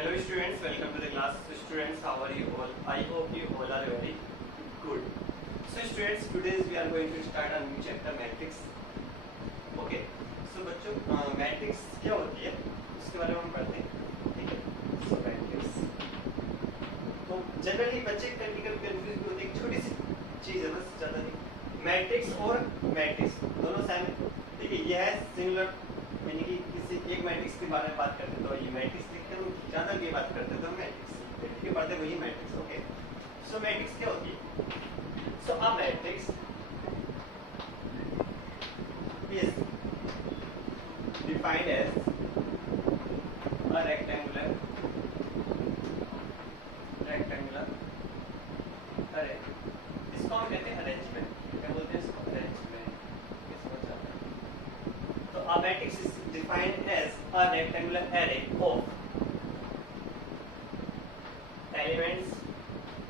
Hello students, welcome to the class. Students, how are you all? I hope you all are very good. So students, today we are going to start a new chapter matrix. Okay. So बच्चों matrix क्या होती है उसके बारे में हम पढ़ते हैं. ठीक है. So मैट्रिक्स तो जनरली बच्चे कभी कंफ्यूज होते हैं. छोटी सी चीज है बस, ज्यादा नहीं. मैट्रिक्स और मैट्रिक्स दोनों सेम है. ठीक है. ये है सिंगुलर, यानी कि किसी एक मैट्रिक्स के बारे में बात करते तो ये मैट्रिक्स लिखते हैं. ज्यादा की बात करते तो मैट्रिक्स ठीक है पढ़ते वही मैट्रिक्स. ओके. सो मैट्रिक्स क्या होती है? So a matrix is defined as a rectangular array. इसको हम कहते हैं अरेंजमेंट. क्या बोलते हैं इसको? अरेंजमेंट. किसको चाहते हैं? तो a matrix is defined as a rectangular array of elements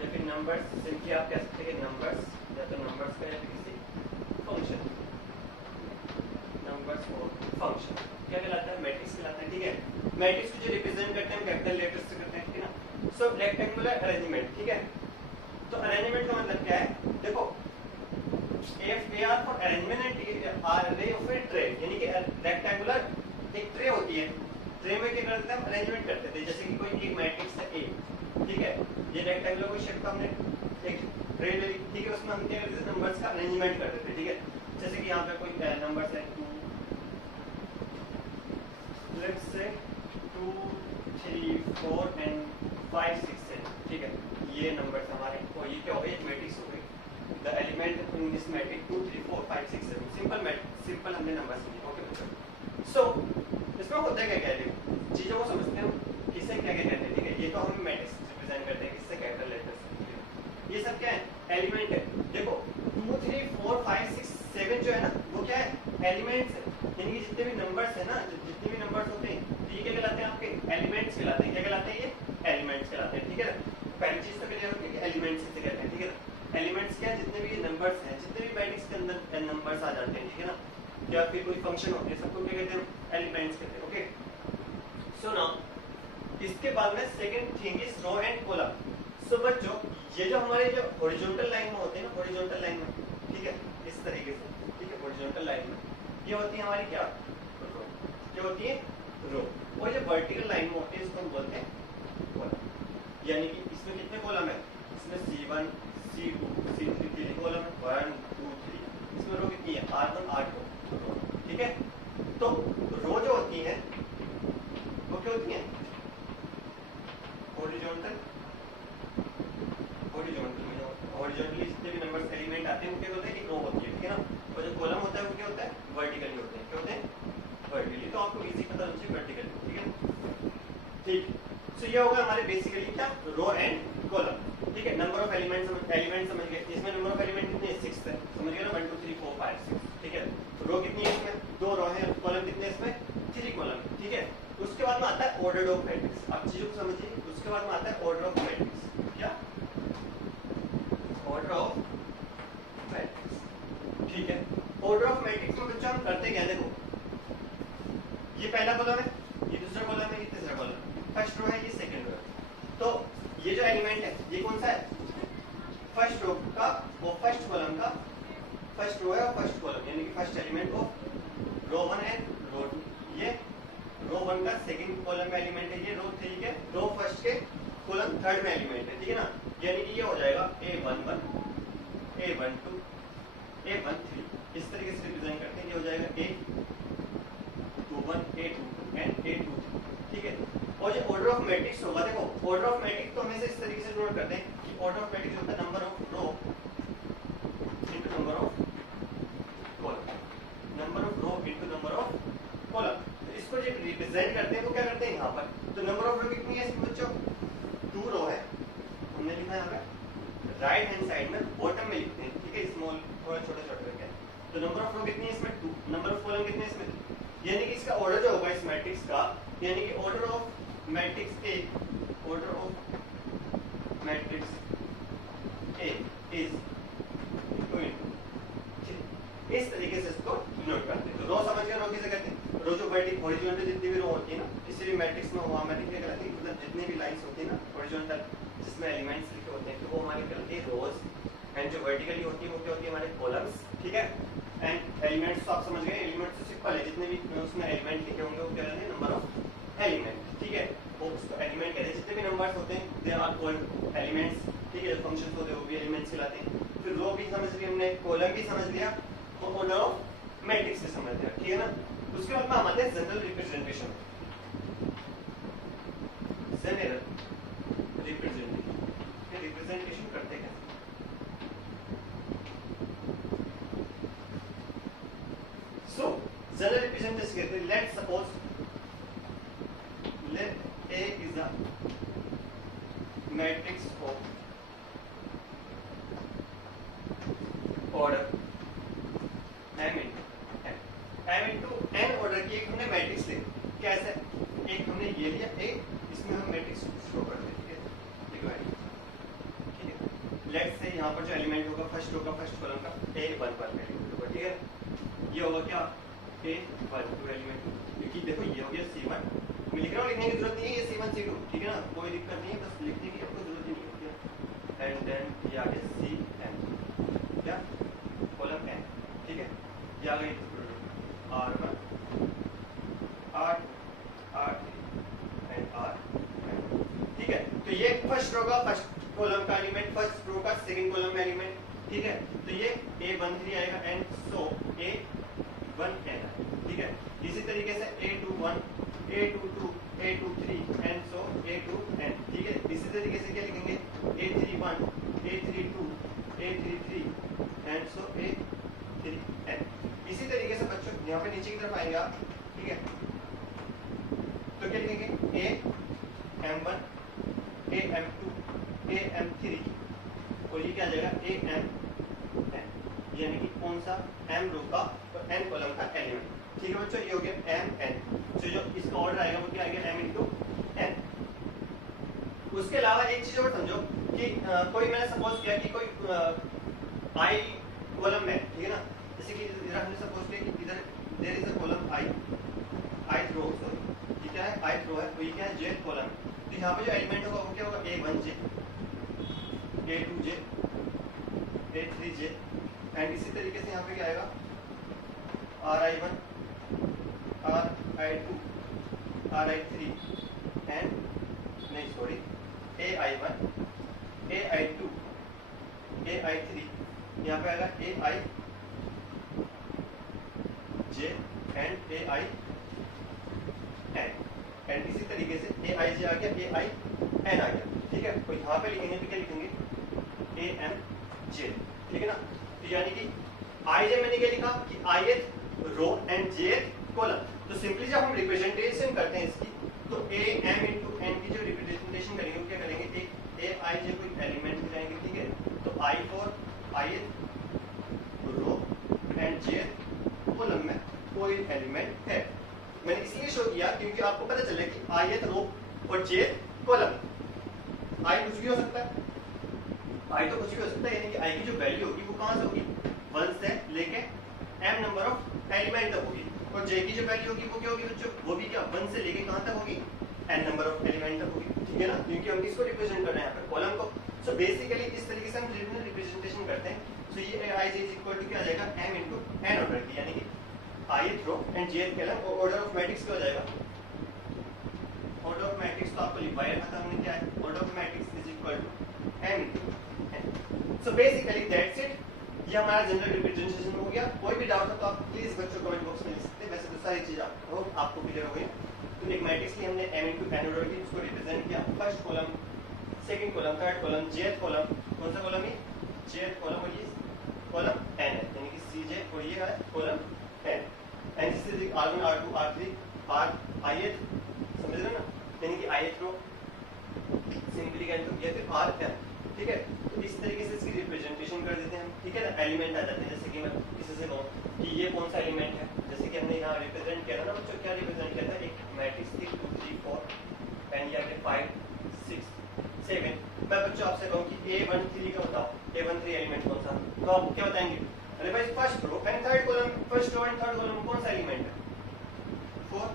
या फिर नंबर्स. सिंपली आप कह सकते हैं नंबर्स या तो नंबर्स का या फिर किसी फंक्शन. नंबर्स और फंक्शन क्या कहलाता है? मैट्रिक्स कहलाता है. ठीक है. मैट्रिक्स को जो रिप्रेजेंट करते हैं कैपिटल लेटर्स से करते हैं. ठीक है ना. So rectangular arrangement. ठीक है. तो अरेंजमेंट का मतलब क्या है? देखो F A R for arrangement and R ray of a tray, यानी कि रेक्टेंगुलर एक ट्रे होती है. ट्रे में क्या करते हैं? अरेंजमेंट करते थे. जैसे कि कोई एक मैट्रिक्स है ए. ठीक है. ये रेक्टेंगुलर को शेप का हमने एक ट्रे ले ली. ठीक है. उसमें हम क्या करते थे? नंबर्स का अरेंजमेंट करते थे. ठीक है. जैसे कि यहाँ पे कोई नंबर्स है 2, लेट्स से 2, 3, 4 एंड 5, 6, 7. ठीक है. ये नंबर्स हमारे और ये क्या हो गई? एक मैट्रिक्स हो गई. The element in this matrix 2, 3, 4, 5, 6, 7. Simple हमने नंबर्स लिए. ओके. सो इसमें होता है क्या? चीजों को समझते हैं किससे क्या क्या कहते हैं. ठीक है. ये तो हम मैट्रिक्स रिप्रेजेंट करते हैं किससे? कैपिटल लेटर्स से. ये सब क्या है? एलिमेंट है. देखो 2, 3, 4, 5, 6, 7 जो है ना वो क्या है? एलिमेंट्स है. यानी कि जितने भी नंबर्स है ना, जितने भी नंबर्स होते हैं तो ये क्या कहलाते हैं? आपके एलिमेंट्स कहलाते हैं. क्या कहलाते हैं? ये एलिमेंट्स कहलाते हैं. ठीक है. पहली चीज तो क्लियर होगी कि एलिमेंट्स किसे कहते हैं. ठीक है. एलिमेंट्स क्या है? जितने भी नंबर्स हैं, जितने भी मैट्रिक्स के अंदर नंबर्स आ जाते हैं. ठीक है ना. या फिर कोई फंक्शन होते हैं, सबको क्या कहते हैं? एलिमेंट्स कहते हैं. ओके. सो नाउ इसके बाद में second thing is row and column. So बच्चों ये जो हमारे जो हॉरिजॉन्टल लाइन में होते हैं ना, हॉरिजॉन्टल लाइन में, ठीक है, इस तरीके से. ठीक है. हॉरिजॉन्टल लाइन में ये होती है हमारी क्या? रो. क्या होती है? रो. और जो वर्टिकल लाइन में होती है इसको हम बोलते हैं कॉलम. यानी कि इसमें कितने कॉलम है? इसमें C1, C2, C3 3 कॉलम है. 1, 2, 3. इसमें रो कितनी है? R1, R2. ठीक है. तो रो जो होती है वो क्या होती है? हॉरिजॉन्टल. हॉरिजॉन्टली जितने भी नंबर्स एलिमेंट आते हैं वो क्या होते हैं? एक रो होती है. ठीक है ना. और जो कॉलम होता है वो क्या होता है? वर्टिकली होते हैं. क्या होते हैं? वर्टिकली. तो आपको इजी पता होना चाहिए वर्टिकली. ठीक है. ठीक. सो ये होगा हमारे बेसिकली क्या? Row and column. ठीक है. नंबर ऑफ एलिमेंट समझ गए. इसमें नंबर ऑफ एलिमेंट कितने हैं? 6 है. समझ गए ना. 1, 2, 3, 4, 5, 6. ठीक है. रो कितनी है इसमें? 2 रो है. कॉलम कितने हैं इसमें? 3 कॉलम. ठीक है. उसके बाद में आता है ऑर्डर ऑफ मैट्रिक्स. आप चीजों को समझिए. उसके बाद में आता है ऑर्डर ऑफ मैट्रिक्स. क्या? Order of matrix. ठीक है. ऑर्डर ऑफ मैट्रिक्स में बच्चों हम करते क्या? देखो ये पहला कॉलम है, ये दूसरा कॉलम है, ये तीसरा कॉलम है. फर्स्ट रो है, ये सेकंड रो है. तो ये जो एलिमेंट है ये कौन सा है? फर्स्ट रो का और फर्स्ट कॉलम का. फर्स्ट रो है और फर्स्ट कॉलम, यानी कि first element of row 1 and row 2. ये रो 1 का सेकंड कॉलम में एलिमेंट है. ये रो 3 के रो फर्स्ट के कॉलम थर्ड में एलिमेंट है. ठीक है ना. यानी कि ये हो जाएगा A11, A12, A13. इस तरीके से रिप्रेजेंट करते हैं. ये हो जाएगा A21, A22 एंड A23. ठीक है. और जो ऑर्डर ऑफ मैट्रिक्स होगा, देखो ऑर्डर ऑफ मैट्रिक्स तो हमेशा इस तरीके से नोट करते हैं कि ऑर्डर ऑफ मैट्रिक्स होता है number of row into number of column. Number of row into number of column. तो इसको जब रिप्रेजेंट करते हैं तो क्या करते हैं यहाँ पर? तो नंबर ऑफ रो कितनी है इसमें बच्चों? 2 रो है. हमने लिखा है यहाँ पे राइट हैंड साइड में बॉटम में लिखते हैं. ठीक है. स्मॉल थोड़ा छोटा छोटा करके. तो नंबर ऑफ रो कितनी है इसमें? 2. नंबर ऑफ कॉलम कितने हैं इसमें? यानी कि इसका ऑर्डर जो होगा इस मैट्रिक्स का, यानी कि order of matrix A, order of matrix A is 2 into 3. इस तरीके से इसको नोट करते हैं. तो रो समझ गए? रो किसे कहते हैं? रो जो हॉरिजॉन्टल जितनी भी रो होती है ना किसी भी मैट्रिक्स में, वो हमारी क्या कहलाती है, मतलब जितनी भी लाइंस होती है ना हॉरिजॉन्टल जिसमें एलिमेंट्स लिखे होते हैं, तो वो हमारी कहलाती है रोज। एंड जो वर्टिकली होती है वो क्या होती है, हमारे कॉलम्स। ठीक है, एंड एलिमेंट्स तो आप समझ गए, एलिमेंट्स तो सिंपल है, जितने भी उसमें एलिमेंट लिखे होंगे वो क्या कहते हैं, नंबर ऑफ एलिमेंट। ठीक है, वो उसको एलिमेंट कहते हैं, जितने भी नंबर्स होते हैं दे आर कॉल्ड एलिमेंट्स। ठीक है, जो फंक्शंस होते हैं वो भी एलिमेंट्स कहलाते हैं। फिर रो भी समझ लिया हमने, कॉलम भी समझ लिया, और ऑर्डर ऑफ मैट्रिक्स भी समझ लिया। ठीक है ना, उसके बाद में हम आते हैं general representation. General representation, representation करते हैं। सो जनरल रिप्रेजेंटेशन कहते हैं, let suppose let A is a matrix of order m into n order की एक हमने मैट्रिक्स ली। कैसे? एक हमने ये लिया A, इसमें हम मैट्रिक्स शो कर देते हैं। ठीक है, लेट्स से यहाँ पर जो एलिमेंट होगा फर्स्ट होगा, फर्स्ट कॉलम का A1 पर एलिमेंट होगा। ठीक है, ये होगा क्या, A1 टू एलिमेंट, क्योंकि देखो ये हो गया C1, मैं लिख रहा हूँ, लिखने की जरूरत नहीं है, ये C1 C2। ठीक है ना, कोई दिक्कत नहीं है, बस लिखने की आपको जरूरत ही नहीं होती है। एंड देन ये आ गया Cn, क्या कॉलम n। ठीक है, ये आ गई R1 R3 एंड R। ठीक है, तो ये फर्स्ट रो का फर्स्ट कॉलम का एलिमेंट, फर्स्ट रो का सेकंड कॉलम का एलिमेंट। ठीक है, तो ये A13 आएगा एंड सो A1n। ठीक है, इसी तरीके से A21 A22 A23 and so A2n। ठीक है, इसी तरीके से क्या लिखेंगे, A31 A32 A33 and so A3n। इसी तरीके से बच्चों यहाँ पे नीचे की तरफ आएंगे आप। ठीक है, तो क्या लिखेंगे, AM1 AM2 AM3 और ये क्या आ जाएगा AM यानी कि कौन सा m रो का और n कॉलम का एलिमेंट। ठीक है बच्चों, ये हो गया mn। तो जो इसका ऑर्डर आएगा वो क्या आएगा, m into n। उसके अलावा एक चीज और समझो कि कोई मैंने सपोज किया कि कोई i कॉलम में, ठीक है ना, जैसे कि इधर हमने सपोज किया कि इधर there is a column i row, sorry ये क्या है, i रो है, तो ये क्या है, j कॉलम। तो यहाँ पे जो एलिमेंट होगा वो क्या होगा, a1j a2j a3j एंड इसी तरीके से यहाँ पे क्या आएगा, Ri1 Ri2 Ri3 एंड नहीं सॉरी AI1 AI2 AI3, यहाँ पे आएगा AIJ एंड AIN एंड इसी तरीके से AIJ आ गया AIN आ गया। ठीक है, तो यहाँ पे लिखेंगे तो क्या लिखेंगे, AMJ। ठीक है ना, तो यानी कि IJ मैंने क्या लिखा कि ith row and jth column. तो सिंपली जब हम रिप्रेजेंटेशन करते हैं इसकी, तो AM into n की जो रिप्रेजेंटेशन करेंगे वो क्या करेंगे, एक AIJ कोई एलिमेंट में जाएंगे। ठीक है, तो I4 ith row and jth column में कोई एलिमेंट है। मैंने इसलिए शो किया क्योंकि आपको पता चले कि ith रो और jth कॉलम, I कुछ भी हो सकता है, I तो कुछ भी हो सकता है, यानी कि I की जो वैल्यू होगी वो कहाँ से होगी, 1 से लेके m नंबर ऑफ एलिमेंट तक होगी, और j की जो वैल्यू होगी वो क्या होगी बच्चों, वो भी क्या 1 से लेके कहाँ तक होगी, n नंबर ऑफ एलिमेंट तक होगी। ठीक है ना, क्योंकि हम किसको रिप्रेजेंट कर रहे हैं यहाँ पर, कॉलम को। सो बेसिकली इस तरीके से हम रिप्रेजेंटेशन करते हैं। सो ये IJ इज इक्वल टू क्या आ जाएगा, m into n ऑर्डर की, यानी कि ith row and jth column, और ऑर्डर ऑफ मैट्रिक्स क्या हो जाएगा, ऑर्डर ऑफ मैट्रिक्स तो आपको लिखवाया था हमने, क्या है, order of matrix is equal to m into n। So basically that's it, ये हमारा जनरल रिप्रेजेंटेशन हो गया। कोई भी डाउट हो तो आप प्लीज बच्चों कमेंट बॉक्स में लिख सकते हैं। वैसे तो सारी चीज आपको क्लियर हो गई। तो एक मैट्रिक्स की हमने m into n ऑर्डर की, उसको रिप्रेजेंट किया, first column, second column, third column, jth column, कौन सा कॉलम है, jth कॉलम, और ये कॉलम n है, यानी कि cj, और ये है कॉलम n। n से R1 R2 R3 r ith, समझ रहे ना, यानी कि ith रो सिंपली क्या है, ये फिर rn। ठीक है, तो इस तरीके से इसकी रिप्रेजेंटेशन कर देते हैं हम। ठीक है ना, एलिमेंट आ जाते हैं, जैसे कि मैं किसी से कहूँ कि ये कौन सा एलिमेंट है, जैसे कि हमने यहाँ रिप्रेजेंट किया था ना बच्चों, क्या रिप्रेजेंट किया था, एक मैट्रिक्स थी 2 3 4 एंड या 5 6 7। मैं बच्चों आपसे कहूँ कि A13 का बताओ, A13 एलिमेंट कौन सा, तो आप क्या बताएंगे, अरे भाई first row and third column, first row and third column कौन सा एलिमेंट है, 4।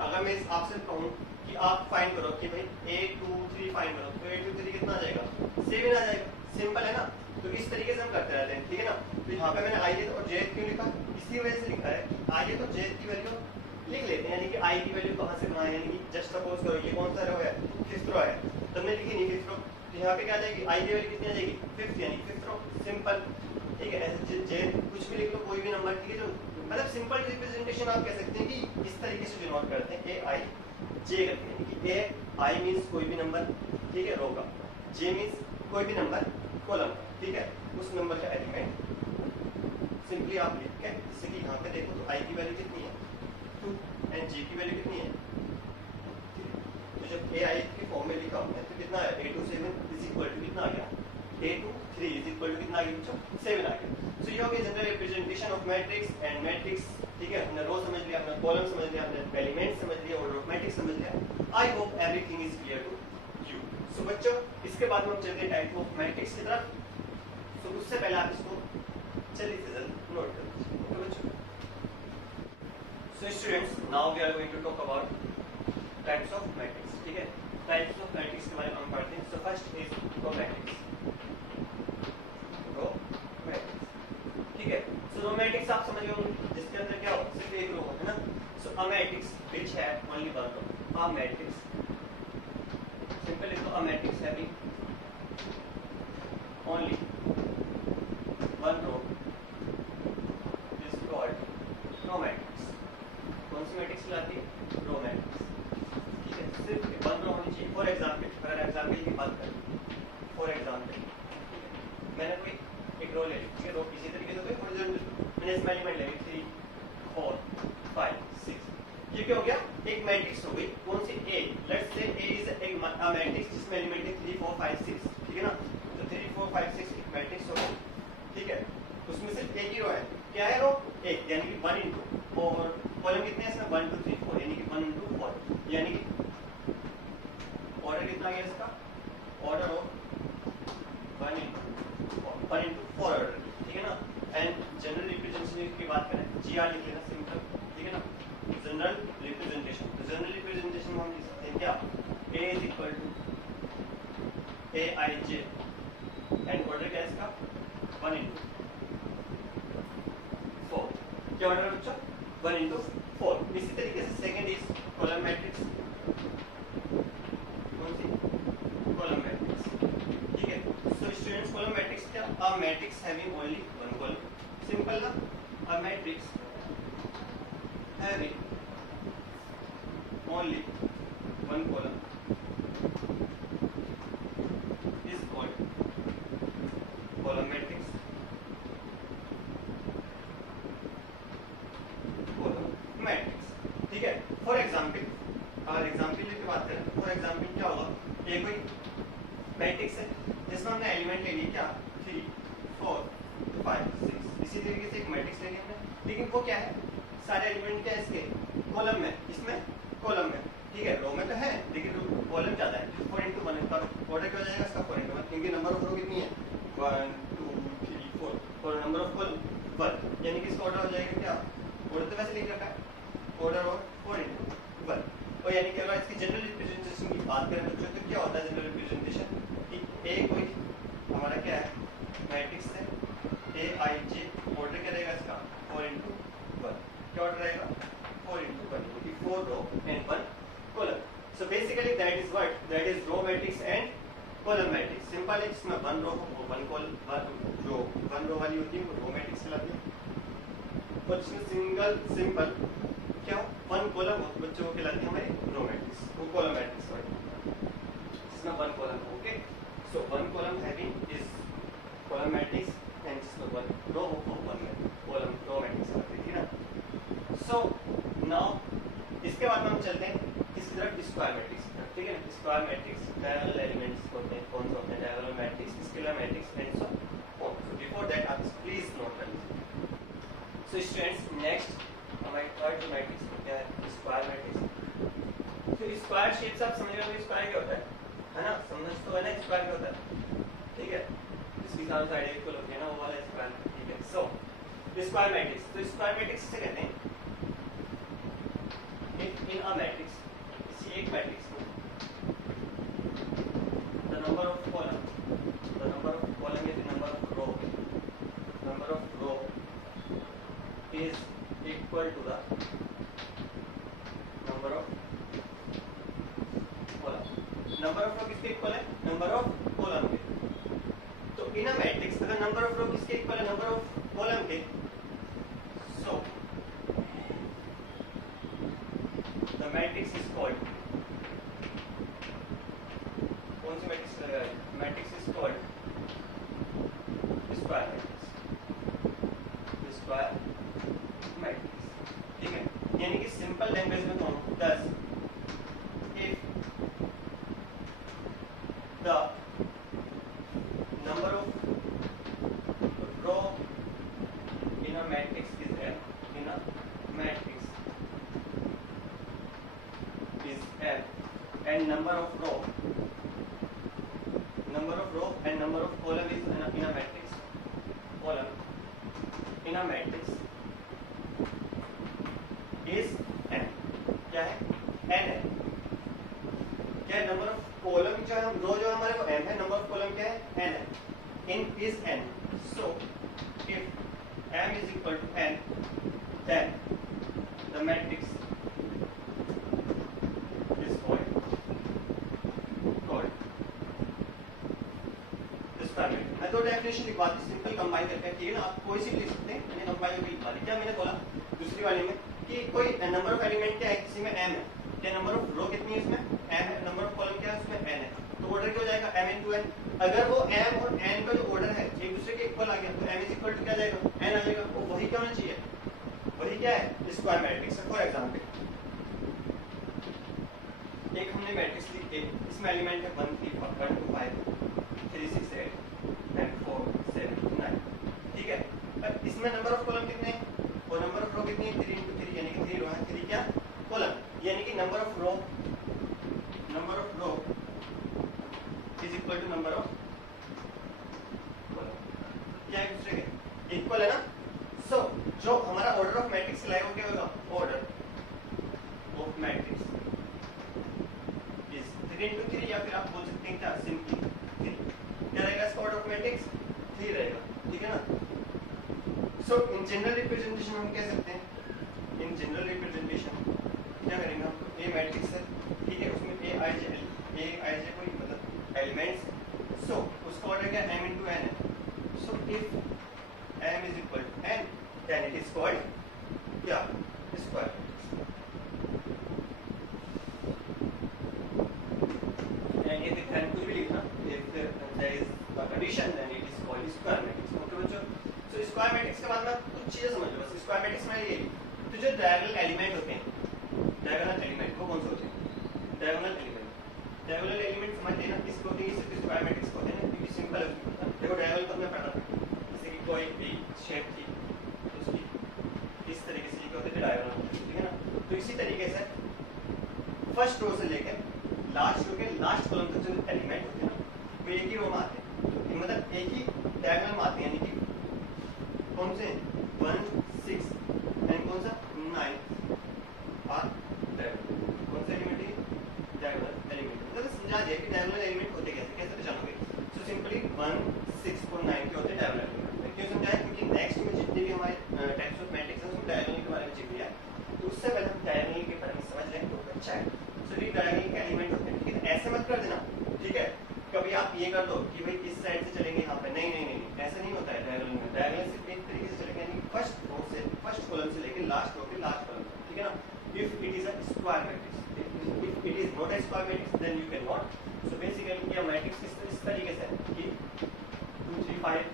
अगर मैं आपसे कहूँ कि आप फाइंड करो कि भाई 8 2 3 फाइंड करो तो 8 2 3 कितना आ जाएगा, 7 आ जाएगा। सिंपल है ना। तो इस तरीके से हम करते रहते हैं, ठीक है ना। तो यहाँ पे मैंने i और j क्यों लिखा, इसी वजह से लिखा है। i तो j की वैल्यू लिख लेते हैं, यानी कि i की वैल्यू कहाँ से बनाए, यानी कि जस्ट सपोज करो ये कौन सा रो है, 5th रो है, तो हमने लिखी नहीं 5th रो, तो यहाँ पे क्या आ जाएगी, i की वैल्यू कितनी आ जाएगी 5th, यानी 5th रो। सिंपल, ठीक है। ऐसे j कुछ भी लिख लो, कोई भी नंबर, ठीक है। जो मतलब सिंपल रिप्रेजेंटेशन आप कह सकते हैं कि इस तरीके से डिनोट करते हैं, a i j करते हैं कि a i मींस कोई भी नंबर, ठीक है, रो का, j मींस कोई भी नंबर कॉलम, ठीक है, उस नंबर का एलिमेंट सिंपली आप लिख के, जैसे कि यहाँ पे देखो तो i की वैल्यू कितनी है 2 एंड j की वैल्यू कितनी है 3। तो जब a i के फॉर्म में लिखा हमने तो कितना है, a2 7 इज इक्वल टू कितना आ गया, a2 3 इज इक्वल टू कितना आ गया बच्चों, 7 आ गया। सो ये हो गया general representation of matrix and matrix, ठीक है। हमने रो समझ लिया, हमने कॉलम समझ लिया, हमने एलिमेंट समझ लिया, ऑर्डर ऑफ मैट्रिक्स समझ लिया। I hope everything is clear to you. So बच्चों इसके बाद हम चलते हैं टाइप ऑफ मैट्रिक्स की तरफ। तो उससे पहले आप इसको जल्दी से जल्दी नोट कर लीजिए, ओके बच्चों। So students, now we are going to talk about types of matrix, ठीक है। टाइप्स ऑफ मैट्रिक्स के बारे में हम पढ़ते हैं। So first is row matrix, row matrix, ठीक है। सो रो मैट्रिक्स आप समझ गए होंगे, जिसके अंदर क्या होगा, सिर्फ एक रो है ना। So a matrix which have only one row, a matrix, simple लिखो, a matrix having only one row is called row matrix. कौन सी मैट्रिक्स कहलाती है, रो मैट्रिक्स, ठीक है। सिर्फ वन रो होनी चाहिए। फॉर एग्जांपल, अगर एग्जांपल की बात करें, फॉर एग्जांपल मैंने कोई एक रो ले ली, ठीक है। रो इसी तरीके से कोई हॉरिजॉन्टल, मैंने इसमें एलिमेंट ले ली 3 4 5 6, ये क्या हो गया, एक मैट्रिक्स हो गई। कौन सी, A, let's say A is एक मैट्रिक्स जिसमें एलिमेंट है 3 4 5 6, ठीक है ना। 3 4 5 6 एक मैट्रिक्स होगा, ठीक है। उसमें सिर्फ एक ही रो है, क्या है रो, एक, यानी कि 1 इंटू, और कॉलम कितने हैं इसमें 1 2 3 4, यानी कि 1 इंटू 4, यानी कि ऑर्डर कितना गया इसका, ऑर्डर ऑफ 1 इंटू 4 ऑर्डर, ठीक है ना। एंड जनरल रिप्रेजेंटेशन की बात करें, जीआर लिख लेना सिंपल, ठीक है ना, जनरल रिप्रेजेंटेशन। तो जनरल रिप्रेजेंटेशन में हम लिख सकते हैं क्या, a is equal to A I J, and order क्या है इसका 1 इंटू 4, क्या ऑर्डर है बच्चों 1 इंटू 4। इसी तरीके से सेकंड इज कॉलम मैट्रिक्स, कौन सी, कॉलम मैट्रिक्स, ठीक है। सो स्टूडेंट्स कॉलम मैट्रिक्स क्या, a matrix having only one column, simple ना, a matrix having only one column is called column matrix, column matrix, ठीक है। फॉर एग्जांपल, अगर example की बात करें, फॉर एग्जांपल क्या होगा, ये कोई मैट्रिक्स है जिसमें हमने एलिमेंट ले लिए क्या 3 4 5 6, इसी तरीके से एक मैट्रिक्स ले लिया हमने, लेकिन वो क्या है, सारे एलिमेंट क्या है इसके कॉलम में, इसमें कॉलम में, ठीक है। रो में तो है लेकिन कॉलम ज्यादा है, 4 इंटू 1 का ऑर्डर क्या हो जाएगा इसका 4 इंटू 1, क्योंकि नंबर ऑफ रो कितनी है 1 2 3 4, और नंबर ऑफ कॉलम 1, यानी कि इसका ऑर्डर हो जाएगा क्या, ऑर्डर तो वैसे लिख रखा है, ऑर्डर ऑफ 4 इंटू 1। और यानी कि अगर इसकी जनरल रिप्रेजेंटेशन की बात करें बच्चों, तो क्या होता है जनरल रिप्रेजेंटेशन कि ए कोई हमारा क्या है मैट्रिक्स है, ए आई जे, ऑर्डर क्या रहेगा इसका 4 इंटू 1, क्या ऑर्डर रहेगा 4 इंटू 1, क्योंकि 4 row and 1 column. So basically that is what, that is row matrix and column matrix. Simple है, जिसमें 1 रो हो 1 कॉलम, जो 1 रो वाली होती है वो रो मैट्रिक्स कहलाती है, और जिसमें सिंगल सिंपल क्या हो 1 कॉलम हो तो बच्चों को कहलाती है हमारी रो मैट्रिक्स, वो कॉलम मैट्रिक्स होती है जिसमें 1 कॉलम हो, okay. So 1 column having is column matrix, and जिसमें 1 रो हो 1 कॉलम रो मैट्रिक्स कहलाती है, ठीक है ना। सो नाउ इसके बाद हम चलते हैं किस तरफ, स्क्वायर मैट्रिक्स, ठीक है। स्क्वायर मैट्रिक्स डायगोनल एलिमेंट्स होते हैं, कौन से होते हैं diagonal matrix, scalar matrix and so on. So before that आप प्लीज नोट कर लीजिए। सो स्टूडेंट्स नेक्स्ट हमारी थर्ड जो मैट्रिक्स क्या है, स्क्वायर मैट्रिक्स। तो स्क्वायर शेप्स आप समझ रहे हो, स्क्वायर क्या होता है ना, समझ तो है ना स्क्वायर क्या होता है, ठीक है। इसकी सामने साइड एक को लोग है ना, वो वाला स्क्वायर, ठीक है। सो स्क्वायर मैट्रिक्स, तो स्क्वायर मैट्रिक्स से कहते हैं if in a matrix, किसी एक मैट्रिक्स में the number of column is the number of row is equal to the number of column. number of row किसके इक्वल है? number of column के. तो in a matrix अगर number of row किसके equal है? number of column के. so the matrix is called, कौन सी मैट्रिक्स लगा है? Matrix is called square matrix. ठीक है, यानी कि सिंपल लैंग्वेज में कहूं दस if the number of row in a matrix is m, in a matrix is m and number of row and number of column is in a matrix column in a matrix is n. क्या है? n है. क्या number of column जो हम रो जो हमारे को m है, नंबर ऑफ कॉलम क्या है? n है. in is n. so if m is equal to n then the matrix मैं तो डेफिनेशन लिखवा दी सिंपल कंबाइन करके. ठीक है ना, आप कोई सी भी लिख सकते हैं. मैंने कंबाइन करके लिखवा दी. क्या मैंने बोला दूसरी वाले में कि कोई नंबर ऑफ एलिमेंट क्या है, किसी में m है. क्या नंबर ऑफ रो कितनी है? उसमें m है. नंबर ऑफ कॉलम क्या है? उसमें n है. तो ऑर्डर क्या हो जाएगा? m into n. अगर वो m और n का जो ऑर्डर है एक दूसरे के इक्वल आ गया तो m इज इक्वल टू क्या आ जाएगा? n आ जाएगा. वो वही क्या होना चाहिए? वही क्या है? Square matrix. फॉर एग्जांपल एक हमने मैट्रिक्स ली है, इसमें एलिमेंट है 1 3 1 2 5 3 6 8 9 4 7 9. ठीक है, अब इसमें नंबर ऑफ कॉलम कितने हैं और नंबर ऑफ रो कितनी है? 3 into 3 यानी कि 3 रो है, 3 क्या कॉलम. यानी कि number of row is equal to number of column. क्या एक दूसरे के इक्वल है ना. सो जो हमारा ऑर्डर ऑफ मैट्रिक्स लाएगा क्या होगा? Order of matrix is 3 into 3 या फिर आप बोल सकते हैं क्या सिंपली 3. क्या रहेगा इसका ऑर्डर ऑफ मैट्रिक्स? 3 रहेगा. ठीक है ना. सो इन जनरल रिप्रेजेंटेशन हम कह सकते हैं, इन जनरल रिप्रेजेंटेशन क्या करेंगे हम? ए मैट्रिक्स है. ठीक है, उसमें ए आई जे कोई मतलब एलिमेंट्स. सो उसका ऑर्डर क्या? m into n है. So if m is equal to n then it is called क्या? Square. and if it can कुछ भी लिखना, if there is a condition then it is called square matrix. Okay बच्चों, so square matrix के बाद में कुछ चीजें समझ लो. बस स्क्वायर मैट्रिक्स में ये तो जो डायगोनल एलिमेंट होते हैं, डायगोनल एलिमेंट वो कौन से होते हैं? डायगोनल एलिमेंट समझ लेना. किसको होते हैं? सिर्फ स्क्वायर मैट्रिक्स को होते हैं. क्योंकि सिंपल है. देखो डायगोनल को मैं पढ़ा था, जैसे कि कोई भी शेप थी तो उसकी इस तरीके से लिखे होते थे डायगोनल. ठीक है ना. तो इसी तरीके से फर्स्ट रो से लेकर लास्ट रो के लास्ट कॉलम तक जो एलिमेंट होते हैं ना, वो एक ही रो में आते हैं. तो मतलब एक ही डायगोनल में आते हैं. यानी कि कौन से 1 6 एंड कौन सा 9 और कौन सा एलिमेंट है? Diagonal element. मतलब समझा दिया कि डायगोनल एलिमेंट होते कैसे पहचानोगे. सो सिंपली 1 6 और 9 के होते हैं डायगोनल एलिमेंट. क्यों समझाया? क्योंकि नेक्स्ट में जितने भी हमारे टाइप्स ऑफ मैट्रिक्स हैं उसमें डायगोनल के बारे में सीख लिया. तो उससे पहले हम डायगोनल के बारे में समझ लें तो अच्छा है. सो ये डायगोनल के एलिमेंट होते हैं. लेकिन ऐसे मत कर देना. ठीक है, कभी आप ये कर दो कि भाई इस साइड से चलेंगे यहाँ पे. नहीं नहीं नहीं, ऐसा नहीं होता है डायगोनल में. डायगोनल सिर्फ एक तरीके से चलेंगे, यानी फर्स्ट रो से फर्स्ट कॉलम से लेकर लास्ट रो के लास्ट कॉलम. ठीक है ना. If it is a square matrix, if it is not a square matrix then you can not. So basically ये मैट्रिक्स इस तरीके से है कि 2 3 5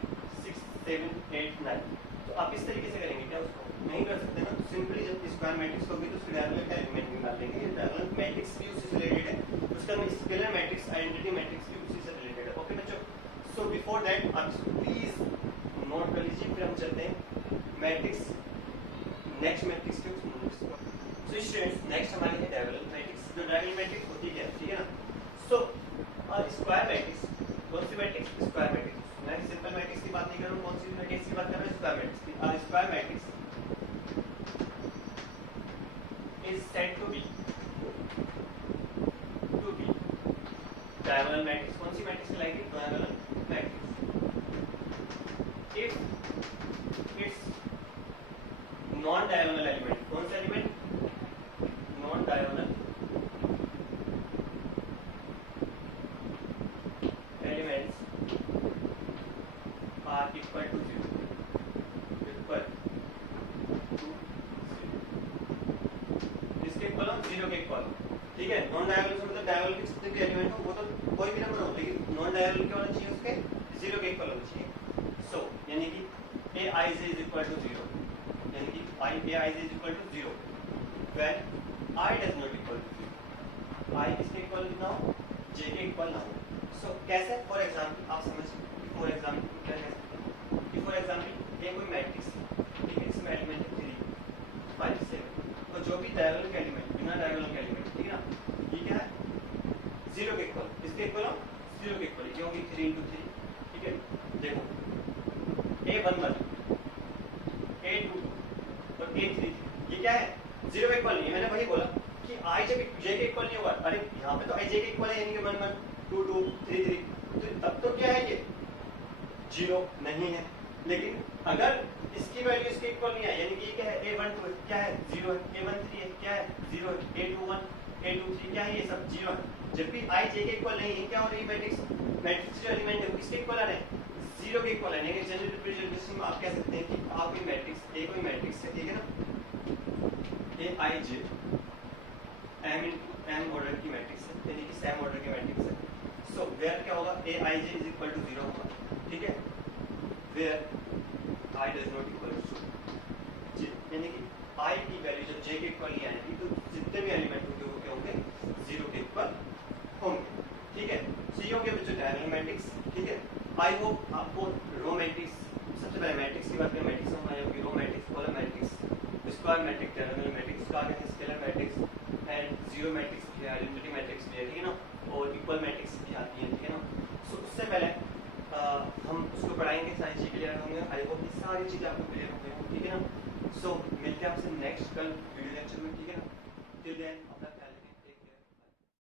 6 7 8 9. तो आप इस तरीके से करेंगे क्या? उसको नहीं कर सकते ना. तो सिंपली जब स्क्वायर मैट्रिक्स होगी तो उसके डायगोनल का एलिमेंट निकाल लेंगे. ये डायगोनल मैट्रिक्स भी उसी से रिलेटेड है. उसका नाम स्केलर मैट्रिक्स, आइडेंटिटी मैट्रिक्स भी उसी से रिलेटेड है. ओके बच्चों, सो बिफोर दैट आप इसको प्लीज नोट कर लीजिए. फिर हम चलते हैं मैट्रिक्स, नेक्स्ट मैट्रिक्स के सो स्टूडेंट्स नेक्स्ट हमारी है डायगोनल मैट्रिक्स. जो डायगोनल मैट्रिक्स होती है ठीक है ना. सो स्क्वायर मैट्रिक्स, कौन सी मैट्रिक्स? Square matrix. मैं सिंपल मैट्रिक्स की बात नहीं कर रहा हूँ. कौन सी मैट्रिक्स की बात कर रहा हूँ? स्क्वायर मैट्रिक्स की. Square matrix is said to be diagonal matrix कौन सी मैट्रिक्स कहलाएगी? Diagonal matrix. If it's non diagonal element, कौन सा element? Non diagonal elements are equal to 0, equal to 0, इसके इक्वल हो 0 के इक्वल, ठीक है। नॉन डायगोनल से मतलब डायगोनल के जितने भी एलिमेंट हो वो तो कोई भी नंबर हो, लेकिन नॉन डायगोनल क्या होना चाहिए? उसके 0 के इक्वल होना चाहिए। सो यानी कि aij is equal to 0, यानी कि aij is equal to 0 when I does not equal to 0, I किसके इक्वल ना हो? j के इक्वल ना हो। सो कैसे? फॉर एग्जांपल आप समझिए, फॉर एग्जांपल क्या कह सकते हैं कि फॉर एग्जांपल ये कोई मैट्रिक्स है, ठीक है, इसमें एलिमेंट है 3 5 7, तो जो भी डायगोनल के एलिमेंट, बिना डायगोनल के एलिमेंट, ठीक है ना, ये क्या है? 0 के इक्वल, इसके इक्वल हो 0 के इक्वल, क्योंकि 3 × 3, ठीक है। देखो a11 a22 और a33 ये क्या है? 0 के इक्वल नहीं है। मैंने वही बोला कि i j के इक्वल नहीं होगा। अरे यहाँ पे तो i j के इक्वल है, यानी कि 1 1 2 2 3 3, तो तब तो क्या है? ये 0 नहीं है। लेकिन अगर इसकी वैल्यू इसके इक्वल नहीं है, यानी कि ये क्या है? a12 क्या है? 0 है। a13 है क्या है? 0 है। a21 a23 क्या है? ये सब 0 है। जब भी i j के इक्वल नहीं है, क्या हो रही है? मैट्रिक्स जो एलिमेंट है वो किसके इक्वल आ रहे हैं? 0 के इक्वल है। यानी जनरल रिप्रेजेंटेशन में आप कह सकते हैं कि आप कोई मैट्रिक्स a कोई मैट्रिक्स है, ठीक है ना, a i j m order की मैट्रिक्स है, यानी कि सैम ऑर्डर की मैट्रिक्स है। सो वेयर क्या होगा? a i j is equal to 0 होगा, ठीक है। Where i does not equal to j, यानी कि i की वैल्यू जब j के इक्वल नहीं आएगी तो जितने भी एलिमेंट होंगे वो क्या होंगे? 0 के इक्वल होंगे, ठीक है। सो ये हो गया बच्चों डायगोनल मैट्रिक्स, ठीक है। आई होप आपको रो मैट्रिक्स, सबसे पहले मैट्रिक्स की बात करें, मैट्रिक्स समझ आई होगी। Row matrix, column matrix, square matrix, diagonal matrix का आगे scalar matrix and zero matrix भी है, आइडेंटिटी मैट्रिक्स भी है, ठीक है ना, और इक्वल मैट्रिक्स भी आती है, ठीक है ना। सो उससे पहले हम उसको पढ़ाएंगे, सारी चीज़ क्लियर होंगे। आई होप ये सारी चीज़ें आपको क्लियर हो गई, ठीक है ना। सो मिलते हैं आपसे नेक्स्ट कल वीडियो लेक्चर में, ठीक है ना। टिल देन अपना